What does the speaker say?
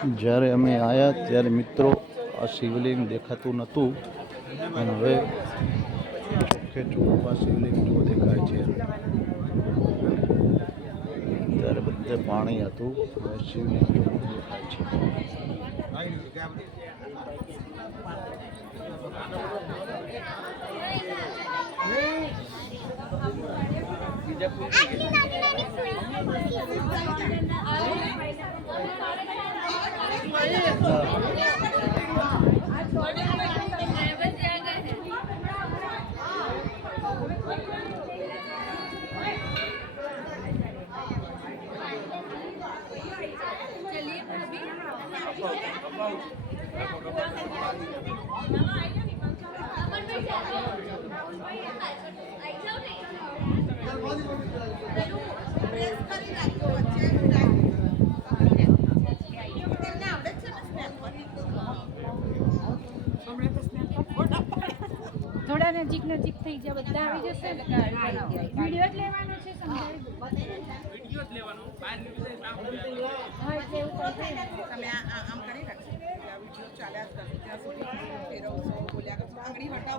જ્યારે અમે આવ્યા ત્યારે મિત્રો આ શિવલિંગ દેખાતું નહોતું અને હવે ચોખ્ખે ચોખ્ખું આ શિવલિંગ જો દેખાય છે. ત્યારે બધે પાણી હતું, હવે શિવલિંગ જેવું દેખાય છે. થોડા નજીક નજીક થઈ જાય, બધા આવી જશે. વિડીયો જ લેવાનો છે, વિડીયો જ લેવાનો. હા, એટલે એવું તમે આમ કરી રાખજો, વિડીયો ચાલ્યા જ કરજો ત્યાં સુધી ફેરવશો, બોલ્યા કરશો, આંગળી હટાવું